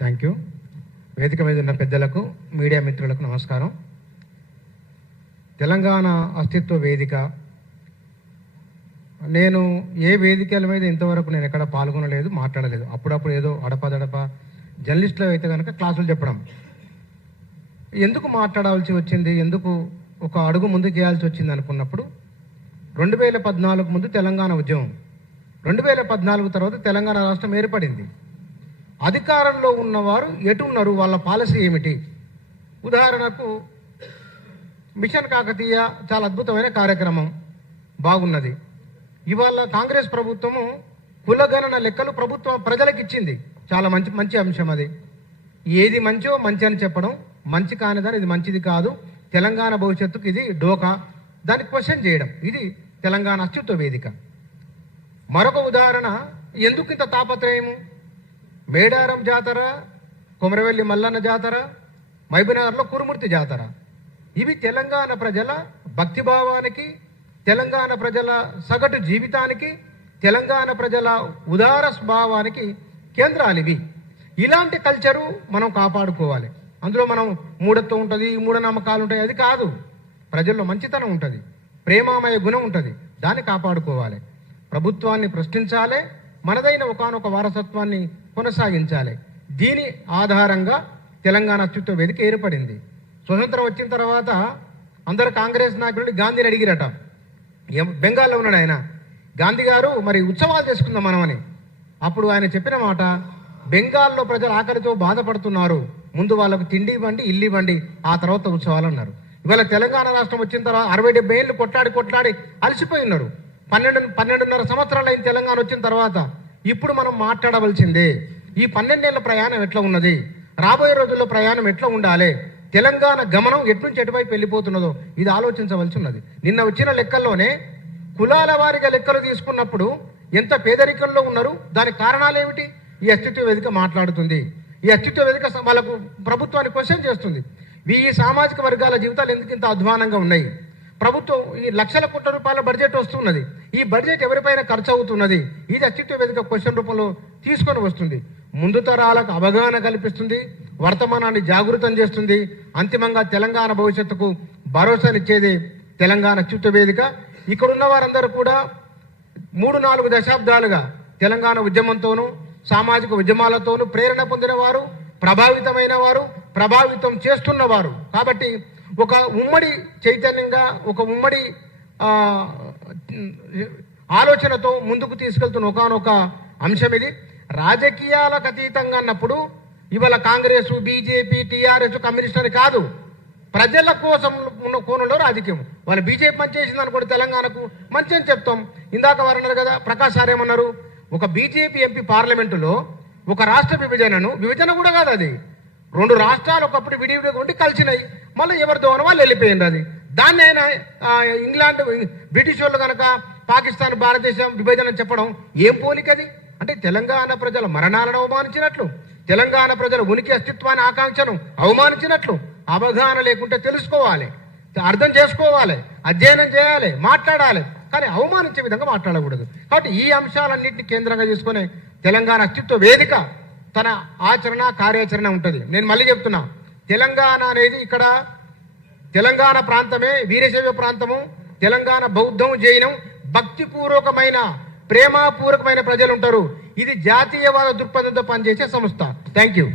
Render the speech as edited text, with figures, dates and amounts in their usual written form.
Thank you. వేదిక మీద ఉన్న పెద్దలకు, మీడియా మిత్రులకు నమస్కారం. తెలంగాణ అస్తిత్వ వేదిక, నేను ఏ వేదికల మీద ఇంతవరకు నేను ఎక్కడ పాల్గొనలేదు, మాట్లాడలేదు. అప్పుడప్పుడు ఏదో అడపదడప జర్నలిస్టులు అయితే కనుక క్లాసులు చెప్పడం. ఎందుకు మాట్లాడాల్సి వచ్చింది, ఎందుకు ఒక అడుగు ముందుకు చేయాల్సి వచ్చింది అనుకున్నప్పుడు 2014 ముందు తెలంగాణ ఉద్యమం, 2014 తర్వాత తెలంగాణ రాష్ట్రం ఏర్పడింది. అధికారంలో ఉన్నవారు ఎటున్నారు, వాళ్ళ పాలసీ ఏమిటి? ఉదాహరణకు మిషన్ కాకతీయ చాలా అద్భుతమైన కార్యక్రమం, బాగున్నది. ఇవాళ కాంగ్రెస్ ప్రభుత్వము కులగణన లెక్కలు ప్రభుత్వం ప్రజలకు ఇచ్చింది, చాలా మంచి అంశం. అది ఏది మంచో మంచి అని చెప్పడం, మంచి కానిదని ఇది మంచిది కాదు, తెలంగాణ భవిష్యత్తుకు ఇది డోకా, దాన్ని క్వశ్చన్ చేయడం, ఇది తెలంగాణ అస్తిత్వ వేదిక. మరొక ఉదాహరణ, ఎందుకు ఇంత తాపత్రయము? మేడారం జాతర, కొమరవెల్లి మల్లన్న జాతర, మహబూబ్నగర్లో కురుమూర్తి జాతర, ఇవి తెలంగాణ ప్రజల భక్తిభావానికి, తెలంగాణ ప్రజల సగటు జీవితానికి, తెలంగాణ ప్రజల ఉదార స్వభావానికి కేంద్రాలు ఇవి. ఇలాంటి కల్చరు మనం కాపాడుకోవాలి. అందులో మనం మూఢత్వం ఉంటుంది, మూఢనమ్మకాలు ఉంటాయి, అది కాదు. ప్రజల్లో మంచితనం ఉంటుంది, ప్రేమామయ గుణం ఉంటుంది, దాన్ని కాపాడుకోవాలి. ప్రభుత్వాన్ని ప్రశ్నించాలి, మనదైన ఒకానొక వారసత్వాన్ని కొనసాగించాలి. దీని ఆధారంగా తెలంగాణ అస్తిత్వ వేదిక ఏర్పడింది. స్వతంత్రం వచ్చిన తర్వాత అందరు కాంగ్రెస్ నాయకులు గాంధీని అడిగిరట, బెంగాల్లో ఉన్నాడు ఆయన, గాంధీ గారు మరి ఉత్సవాలు చేసుకుందాం మనమని. అప్పుడు ఆయన చెప్పిన మాట, బెంగాల్లో ప్రజలు ఆకలితో బాధపడుతున్నారు, ముందు వాళ్ళకు తిండి ఇవ్వండి, ఇల్లు ఇవ్వండి, ఆ తర్వాత ఉత్సవాలు అన్నారు. ఇవాళ తెలంగాణ రాష్ట్రం వచ్చిన తర్వాత 60-70 ఏళ్ళు కొట్లాడి అలసిపోయి ఉన్నారు. 12.5 సంవత్సరాలు అయిన తెలంగాణ వచ్చిన తర్వాత ఇప్పుడు మనం మాట్లాడవలసిందే, ఈ 12 ఏళ్ల ప్రయాణం ఎట్లా ఉన్నది, రాబోయే రోజుల్లో ప్రయాణం ఎట్లా ఉండాలి, తెలంగాణ గమనం ఎట్నుంచి ఎటువైపు వెళ్ళిపోతున్నదో ఇది ఆలోచించవలసి ఉన్నది. నిన్న వచ్చిన లెక్కల్లోనే కులాల వారిగా లెక్కలు తీసుకున్నప్పుడు ఎంత పేదరికంలో ఉన్నారు, దానికి కారణాలు ఏమిటి? ఈ అస్తిత్వ వేదిక మాట్లాడుతుంది. ఈ అస్తిత్వ వేదిక వాళ్ళకు ప్రభుత్వాన్ని క్వశ్చన్ చేస్తుంది. ఈ సామాజిక వర్గాల జీవితాలు ఎందుకు ఇంత అధ్వానంగా ఉన్నాయి? ప్రభుత్వం ఈ లక్షల కోట్ల రూపాయల బడ్జెట్ వస్తున్నది, ఈ బడ్జెట్ ఎవరిపైన ఖర్చు అవుతున్నది? ఇది అస్తిత్వ వేదిక క్వశ్చన్ రూపంలో తీసుకొని వస్తుంది. ముందు తరాలకు అవగాహన కల్పిస్తుంది, వర్తమానాన్ని జాగృతం చేస్తుంది, అంతిమంగా తెలంగాణ భవిష్యత్తుకు భరోసానిచ్చేది తెలంగాణ అస్తిత్వ వేదిక. ఇక్కడ ఉన్న వారందరూ కూడా 3-4 దశాబ్దాలుగా తెలంగాణ ఉద్యమంతోనూ సామాజిక ఉద్యమాలతోనూ ప్రేరణ పొందిన వారు, ప్రభావితమైన వారు, ప్రభావితం చేస్తున్నవారు. కాబట్టి ఒక ఉమ్మడి చైతన్యంగా, ఒక ఉమ్మడి ఆలోచనతో ముందుకు తీసుకెళ్తున్న ఒకానొక అంశం ఇది. రాజకీయాలకు అతీతంగా అన్నప్పుడు ఇవాళ కాంగ్రెస్, బీజేపీ, టీఆర్ఎస్, కమ్యూనిస్ట్ అని కాదు, ప్రజల కోసం ఉన్న కోణంలో రాజకీయం. వాళ్ళు బీజేపీ మంచి చేసింది అనుకోండి, తెలంగాణకు మంచి అని చెప్తాం. ఇందాక వారు అన్నారు కదా, ప్రకాష్ సార్ ఏమన్నారు, ఒక బీజేపీ ఎంపీ పార్లమెంటులో ఒక రాష్ట్ర విభజన కూడా కాదు, అది 2 రాష్ట్రాలు ఒకప్పుడు విడివిడిగా ఉండి కలిసినాయి, మళ్ళీ ఎవరి దోన వాళ్ళు వెళ్ళిపోయింది. అది దాన్ని ఆయన ఇంగ్లాండ్ బ్రిటిష్ వాళ్ళు కనుక పాకిస్తాన్ భారతదేశం విభజన చెప్పడం ఏం పోలికది? అంటే తెలంగాణ ప్రజల మరణాలను అవమానించినట్లు, తెలంగాణ ప్రజల ఉనికి అస్తిత్వాన్ని ఆకాంక్షను అవమానించినట్లు. అవగాహన లేకుంటే తెలుసుకోవాలి, అర్థం చేసుకోవాలి, అధ్యయనం చేయాలి, మాట్లాడాలి, కానీ అవమానించే విధంగా మాట్లాడకూడదు. కాబట్టి ఈ అంశాలన్నింటినీ కేంద్రంగా చేసుకునే తెలంగాణ అస్తిత్వ వేదిక తన ఆచరణ, కార్యాచరణ ఉంటుంది. నేను మళ్ళీ చెప్తున్నా, తెలంగాణ అనేది ఇక్కడ తెలంగాణ ప్రాంతమే వీరశైవ ప్రాంతము, తెలంగాణ బౌద్ధం, జైనం, భక్తిపూర్వకమైన, ప్రేమపూర్వకమైన ప్రజలు ఉంటారు. ఇది జాతీయవాద దృక్పథంతో పనిచేసే సంస్థ. Thank you.